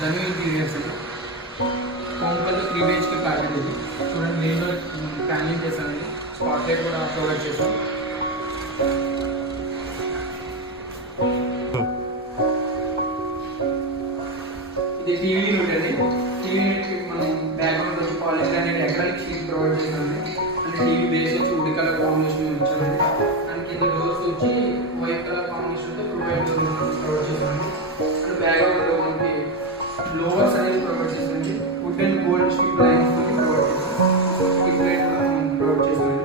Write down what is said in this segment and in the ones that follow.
ధను ఇంటీరియర్స్ అండి. Foam colour 3 BHK packet ఇది. చూడండి దీంట్లో ప్యానింగ్ చేశాను, స్పాట్ లైట్ కూడా ప్రొవైడ్ చేశాను. ఇది టీవీ యూనిట్ అండి. టీవీ యూనిట్ మనం బ్యాక్గ్రౌండ్ వచ్చి పాలిష్ అనేది ఎకరాలిక్ షీట్ ప్రొవైడ్ చేశాను. అంటే టీవీ బేస్ వచ్చి వుడ్ కలర్ కాంబినేషన్ ఇచ్చామండి. అండ్ కింద డోర్స్ వచ్చి వైట్ కలర్ కాంబినేషన్తో ప్రొవైడ్ చేశాను. అండ్ బ్యాక్గ్రౌండ్ మనకి లోవర్స్ అనేది ప్రొవైడ్ చేశానండి. Wood and gold strip lines provide చేశాను. స్ట్రిప్ లైట్ కూడా ప్రొవైడ్ చేశానండి.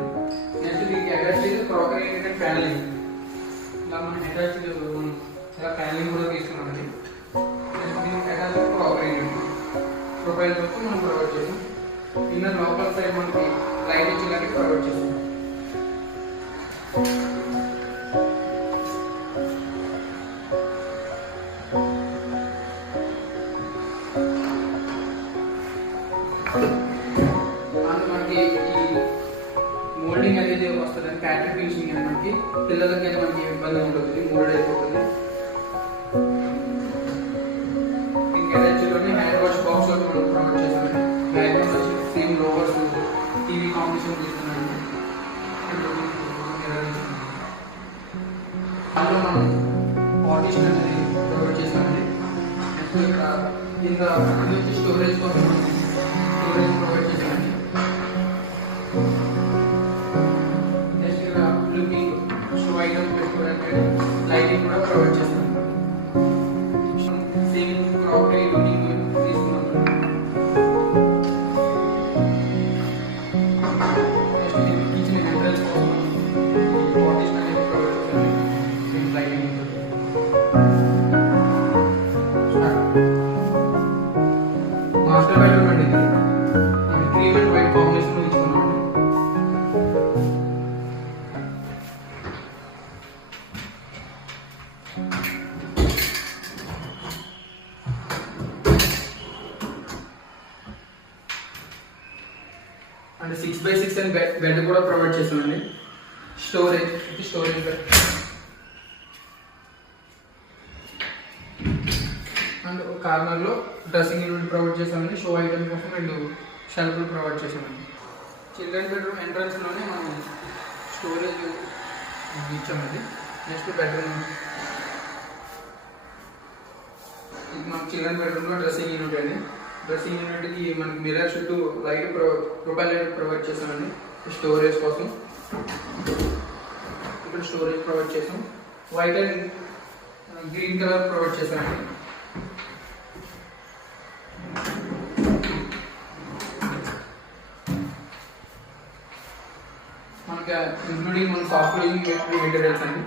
నెక్స్ట్ దీనికి అటాచ్ చేసి క్రాకరీ అండ్ ప్యానలింగ్ ఇలా మనం అటాచ్ మనం ఇలా ప్యానలింగ్ కూడా తీసుకున్నామండి. దీనికి అటాచ్ క్రాకరీ ప్రొఫైల్ వరకు మనం ప్రొవైడ్ చేసాం. ఇన్నర్ లోకల్ సైడ్ మనకి లైట్ ఇచ్చేలాంటి ప్రొవైడ్ చేసాం. మనకి ఈ మోల్డింగ్ అనేది వస్తుంది, ప్యాటర్న్ ఫినిషింగ్ అనేది మనకి పిల్లలకి అయితే మనకి ఇబ్బంది ఉంటుంది, మోల్డ్ అయిపోతుంది. దీనికి అటాచ్లోనే హ్యాండ్ వాష్ బాక్స్ మనం ప్రొవైడ్ చేసామండి. బ్యాక్గ్రౌండ్ వచ్చి సేమ్ లోవర్స్ టీవీ కాంబినేషన్ తీసుకున్నామండి. అందులో మనం పార్టీషన్ అనేది ప్రొవైడ్ చేసామండి. నెక్స్ట్ ఇక్కడ కింద ఇది వచ్చి స్టోరేజ్ కోసం స్టోరేజ్ ప్రొవైడ్ చేసామండి. నెక్స్ట్ ఇక్కడ లుకింగ్ షో ఐటమ్ పెట్టుకోవడానికి లైటింగ్ కూడా ప్రొవైడ్ చేసాం. సేమ్ క్రాకరీ లుకింగ్ తీసుకున్నాం. నెక్స్ట్ కిచెన్ ఎంట్రన్స్ కోసం పార్టీషన్ అనేది ప్రొవైడ్ చేసాం. సేమ్ లైటింగ్ మాస్టర్ బెడ్రూమ్ అండి. ఇది క్రీమ్ అండ్ వైట్ కాంబినేషన్ ఇచ్చుకున్నాం. అంటే 6x6 అని బెడ్ కూడా ప్రొవైడ్ చేసామండి. స్టోరేజ్ బెడ్ అండ్ కార్నర్ లో డ్రెస్సింగ్ యూనిట్ ప్రొవైడ్ చేసామండి. షో ఐటమ్ కోసం 2 షెల్ఫ్లు ప్రొవైడ్ చేసామండి. చిల్డ్రన్ బెడ్రూమ్ ఎంట్రన్స్ లోనే మనం స్టోరేజ్ ఇచ్చామండి. నెక్స్ట్ బెడ్రూమ్ ఇది మన చిల్డ్రన్ బెడ్రూమ్ లో డ్రెస్సింగ్ యూనిట్ అండి. డ్రెస్సింగ్ యూనిట్ కి మనకి మిర్రర్ చుట్టూ లైట్ ప్రొఫైల్ లైట్ ప్రొవైడ్ చేసామండి. స్టోరేజ్ కోసం ఇక్కడ స్టోరేజ్ ప్రొవైడ్ చేసాం. White and green colour provide చేసామండి. మనకి ఇంక్లూడింగ్ మన సాఫ్ట్ క్లోజింగ్ మెటీరియల్స్ అండి.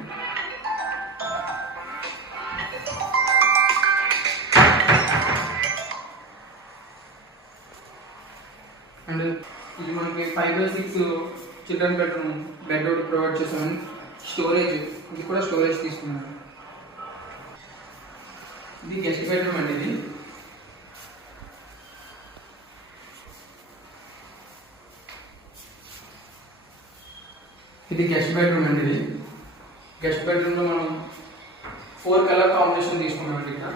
అండ్ ఇది మనకి 5x6 children bedroom bed provide చేసామని. స్టోరేజ్ ఇది కూడా స్టోరేజ్ తీసుకున్నాను. ఇది గెస్ట్ బెడ్రూమ్ అండి. ఇది గెస్ట్ బెడ్రూమ్ అండి. గెస్ట్ బెడ్రూమ్ లో మనం 4 కలర్ కాంబినేషన్ తీసుకున్నాం అండి. ఇక్కడ